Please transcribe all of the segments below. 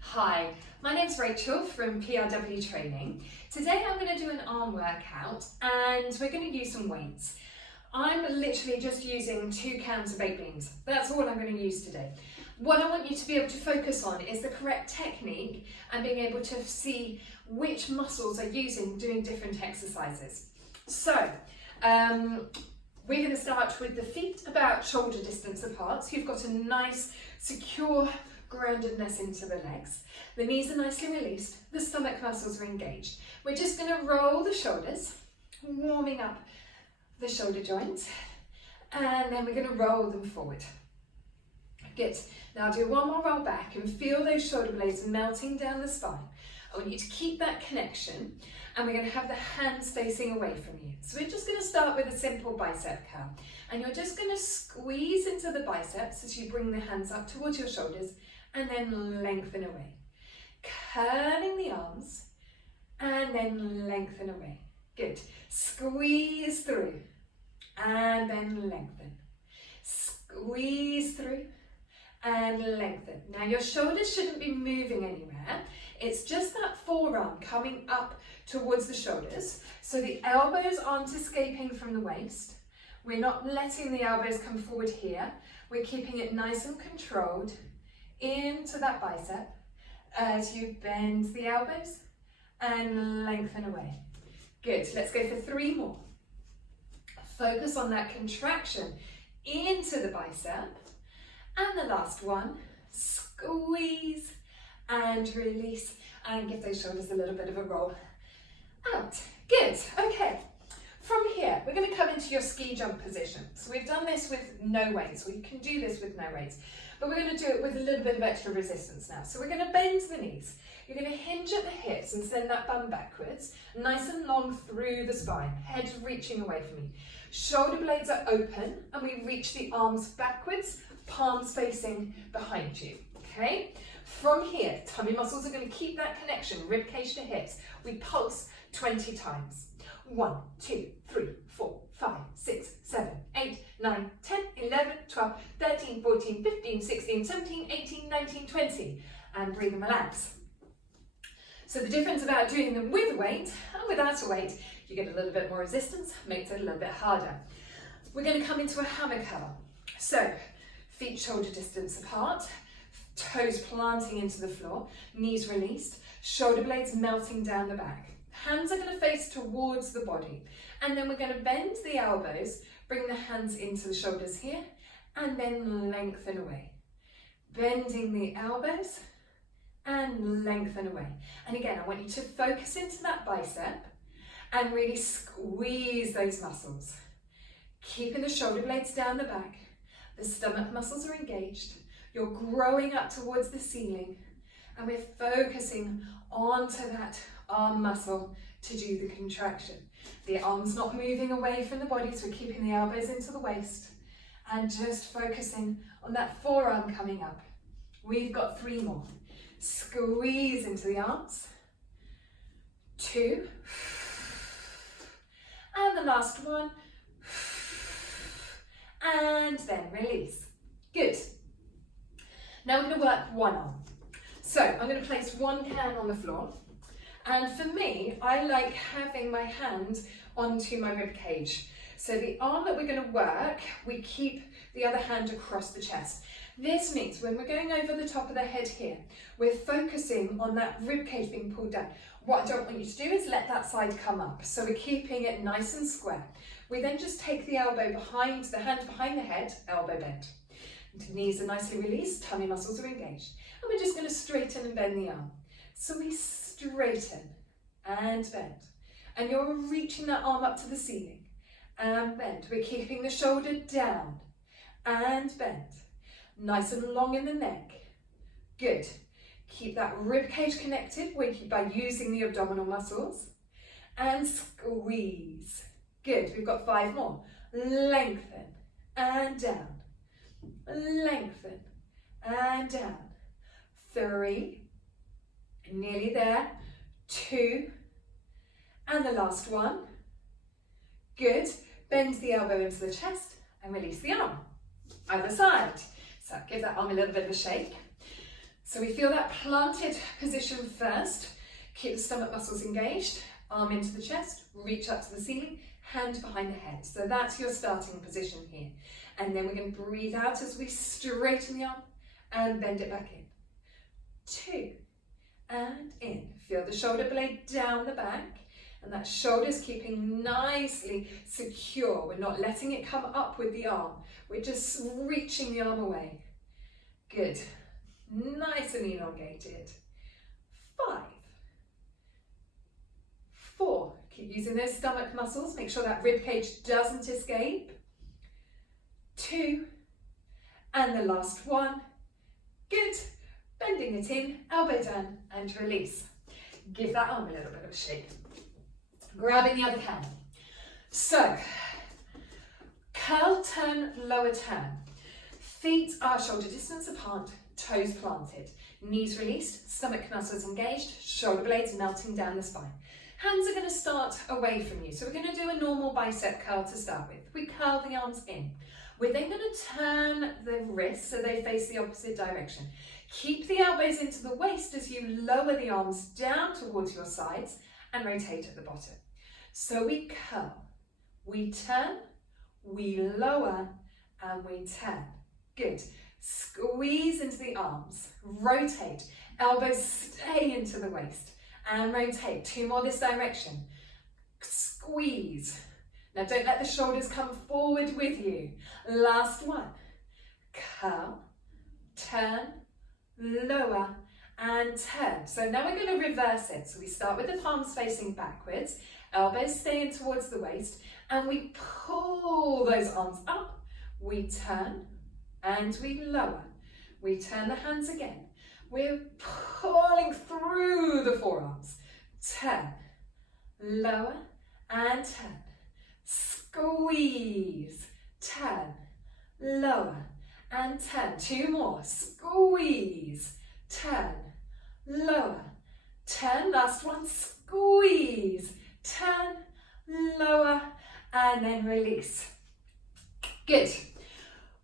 Hi, my name's Rachel from PRW Training. Today I'm going to do an arm workout and we're going to use some weights. I'm literally just using 2 cans of baked beans. That's all I'm going to use today. What I want you to be able to focus on is the correct technique and being able to see which muscles are using doing different exercises. So, we're going to start with the feet about shoulder distance apart, so you've got a nice, secure groundedness into the legs. The knees are nicely released, the stomach muscles are engaged. We're just going to roll the shoulders, warming up the shoulder joints, and then we're going to roll them forward. Good. Now do one more roll back and feel those shoulder blades melting down the spine. I want you to keep that connection, and we're going to have the hands facing away from you. So we're just going to start with a simple bicep curl, and you're just going to squeeze into the biceps as you bring the hands up towards your shoulders and then lengthen away. Curling the arms and then lengthen away. Good. Squeeze through and then lengthen. Squeeze through and lengthen. Now your shoulders shouldn't be moving anywhere. It's just that forearm coming up towards the shoulders. So the elbows aren't escaping from the waist. We're not letting the elbows come forward here. We're keeping it nice and controlled into that bicep as you bend the elbows and lengthen away. Good. Let's go for 3 more. Focus on that contraction into the bicep. And the last one, squeeze and release, and give those shoulders a little bit of a roll out. Good. Okay. From here, we're going to come into your ski jump position. So we've done this with no weights, or you can do this with no weights, but we're going to do it with a little bit of extra resistance now. So we're going to bend the knees. You're going to hinge at the hips and send that bum backwards, nice and long through the spine, head reaching away from you. Shoulder blades are open, and we reach the arms backwards, palms facing behind you. Okay? From here, tummy muscles are going to keep that connection, rib cage to hips. We pulse 20 times. 1, 2, 3, 4, 5, 6, 7, 8, 9, 10, 11, 12, 13, 14, 15, 16, 17, 18, 19, 20. And breathe and relax. So the difference about doing them with a weight and without a weight, you get a little bit more resistance, makes it a little bit harder. We're going to come into a hammer curl. So feet shoulder distance apart, toes planting into the floor, knees released, shoulder blades melting down the back. Hands are going to face towards the body, and then we're going to bend the elbows, bring the hands into the shoulders here, and then lengthen away. Bending the elbows and lengthen away. And again, I want you to focus into that bicep and really squeeze those muscles. Keeping the shoulder blades down the back, the stomach muscles are engaged, you're growing up towards the ceiling, and we're focusing onto that arm muscle to do the contraction. The arm's not moving away from the body, so we're keeping the elbows into the waist and just focusing on that forearm coming up. We've got 3 more. Squeeze into the arms. 2. And the last one. And then release. Good. Now we're going to work one arm. So I'm going to place 1 can on the floor. And for me, I like having my hand onto my rib cage. So the arm that we're going to work, we keep the other hand across the chest. This means when we're going over the top of the head here, we're focusing on that rib cage being pulled down. What I don't want you to do is let that side come up. So we're keeping it nice and square. We then just take the elbow behind, the hand behind the head, elbow bend. The knees are nicely released, tummy muscles are engaged. And we're just going to straighten and bend the arm. So we straighten and bend. And you're reaching that arm up to the ceiling and bend. We're keeping the shoulder down and bend. Nice and long in the neck. Good. Keep that rib cage connected by using the abdominal muscles. And squeeze. Good. We've got 5 more. Lengthen and down. Lengthen and down. 3. Nearly there. 2. And the last one. Good. Bend the elbow into the chest and release the arm. Other side. So give that arm a little bit of a shake. So we feel that planted position first. Keep the stomach muscles engaged, arm into the chest, reach up to the ceiling, hand behind the head. So that's your starting position here. And then we're going to breathe out as we straighten the arm and bend it back in. 2, and in. Feel the shoulder blade down the back, and that shoulder's keeping nicely secure. We're not letting it come up with the arm. We're just reaching the arm away. Good. Nice and elongated. 5, 4. Keep using those stomach muscles. Make sure that rib cage doesn't escape. 2, and the last one. Good. Bending it in, elbow down, and release. Give that arm a little bit of a shake. Grabbing the other hand. So, curl, turn, lower turn. Feet are shoulder distance apart, toes planted. Knees released, stomach muscles engaged, shoulder blades melting down the spine. Hands are going to start away from you. So we're going to do a normal bicep curl to start with. We curl the arms in. We're then going to turn the wrists so they face the opposite direction. Keep the elbows into the waist as you lower the arms down towards your sides and rotate at the bottom. So we curl, we turn, we lower, and we turn. Good. Squeeze into the arms, rotate, elbows stay into the waist, and rotate. 2 more this direction. Squeeze. Now don't let the shoulders come forward with you. Last one. Curl, turn, lower, and turn. So now we're going to reverse it. So we start with the palms facing backwards, elbows staying towards the waist, and we pull those arms up. We turn and we lower. We turn the hands again. We're pulling through the forearms. Turn, lower, and turn. Squeeze, turn, lower, and turn. 2 more. Squeeze, turn, lower, turn. Last one. Squeeze, turn, lower, and then release. Good.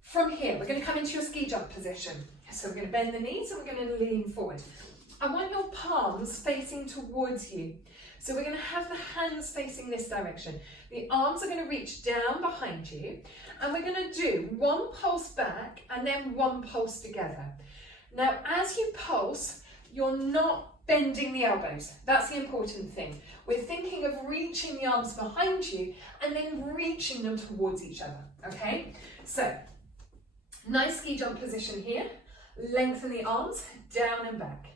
From here, we're going to come into your ski jump position. So we're going to bend the knees and we're going to lean forward. I want your palms facing towards you. So we're going to have the hands facing this direction. The arms are going to reach down behind you, and we're going to do 1 pulse back and then 1 pulse together. Now, as you pulse, you're not bending the elbows. That's the important thing. We're thinking of reaching the arms behind you and then reaching them towards each other, okay? So, nice ski jump position here. Lengthen the arms down and back.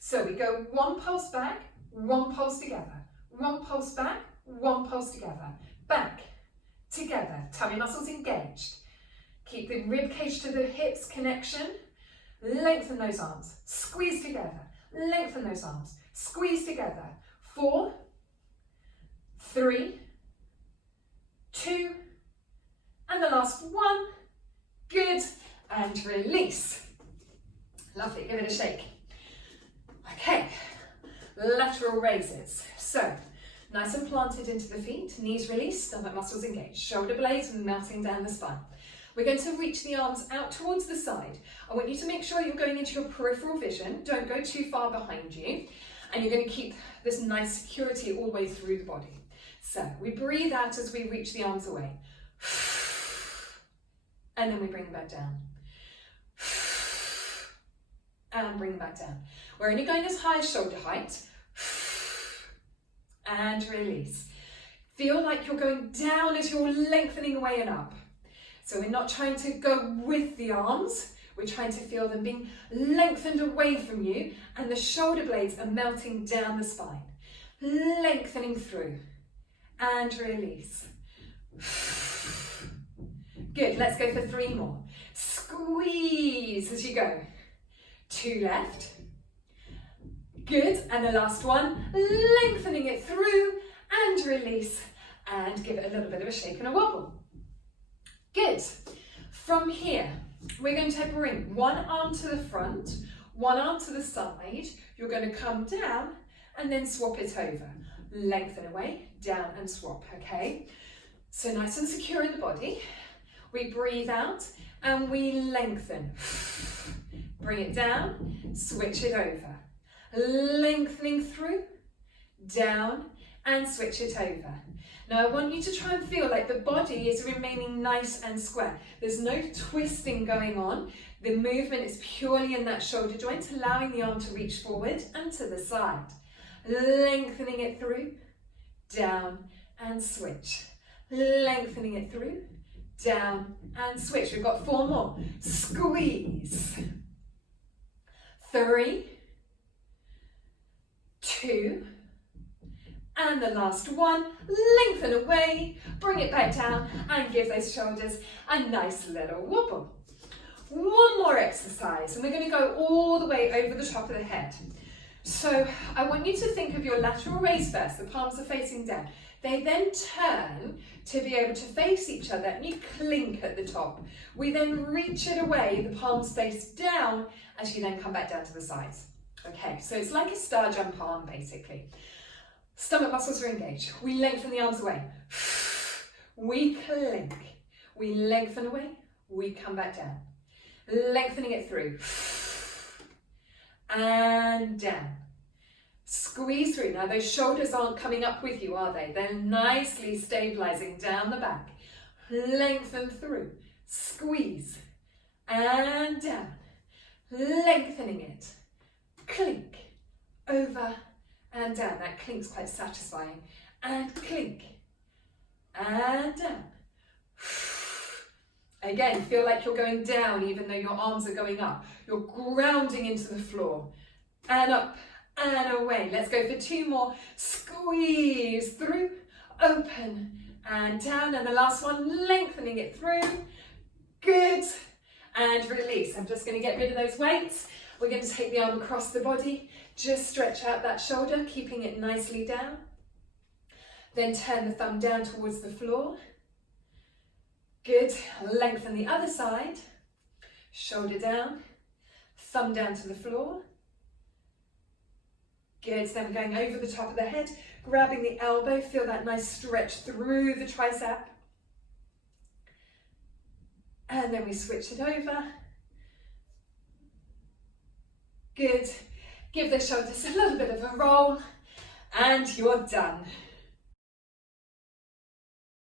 So we go 1 pulse back, 1 pulse together. 1 pulse back, 1 pulse together. Back, together. Tummy muscles engaged. Keep the rib cage to the hips connection. Lengthen those arms. Squeeze together. Lengthen those arms. Squeeze together. 4, 3, 2, and the last 1. Good. And release. Lovely. Give it a shake. Okay. Lateral raises. So, nice and planted into the feet, knees released, stomach muscles engaged, shoulder blades melting down the spine. We're going to reach the arms out towards the side. I want you to make sure you're going into your peripheral vision. Don't go too far behind you. And you're going to keep this nice security all the way through the body. So, we breathe out as we reach the arms away. And then we bring them back down. And bring them back down. We're only going as high as shoulder height. And release. Feel like you're going down as you're lengthening away and up. So we're not trying to go with the arms. We're trying to feel them being lengthened away from you, and the shoulder blades are melting down the spine. Lengthening through. And release. Good, let's go for 3 more. Squeeze as you go. 2 left. Good, and the last one, lengthening it through and release, and give it a little bit of a shake and a wobble. Good. From here, we're going to bring 1 arm to the front, 1 arm to the side. You're going to come down and then swap it over. Lengthen away, down and swap, okay? So nice and secure in the body. We breathe out and we lengthen. bring it down, switch it over. Lengthening through, down, and switch it over. Now I want you to try and feel like the body is remaining nice and square. There's no twisting going on. The movement is purely in that shoulder joint, allowing the arm to reach forward and to the side. Lengthening it through, down, and switch. Lengthening it through, down, and switch. We've got 4 more. Squeeze. 3, 2, and the last one. Lengthen away, bring it back down, and give those shoulders a nice little wobble. One more exercise, and we're going to go all the way over the top of the head. So I want you to think of your lateral raise first. The palms are facing down. They then turn to be able to face each other, and you clink at the top. We then reach it away, the palms face down, as you then come back down to the sides. Okay, so it's like a star jump arm basically. Stomach muscles are engaged. We lengthen the arms away. We clink. We lengthen away. We come back down. Lengthening it through. And down. Squeeze through. Now those shoulders aren't coming up with you, are they? They're nicely stabilizing down the back. Lengthen through. Squeeze. And down. Lengthening it. Clink. Over and down. That clink's quite satisfying. And clink. And down. Again, feel like you're going down even though your arms are going up. You're grounding into the floor. And up and away. Let's go for 2 more. Squeeze through, open and down. And the last one, lengthening it through. Good. And release. I'm just going to get rid of those weights. We're going to take the arm across the body. Just stretch out that shoulder, keeping it nicely down. Then turn the thumb down towards the floor. Good. Lengthen the other side. Shoulder down. Thumb down to the floor. Good. So then we're going over the top of the head, grabbing the elbow. Feel that nice stretch through the tricep. And then we switch it over. Good. Give the shoulders a little bit of a roll. And you're done.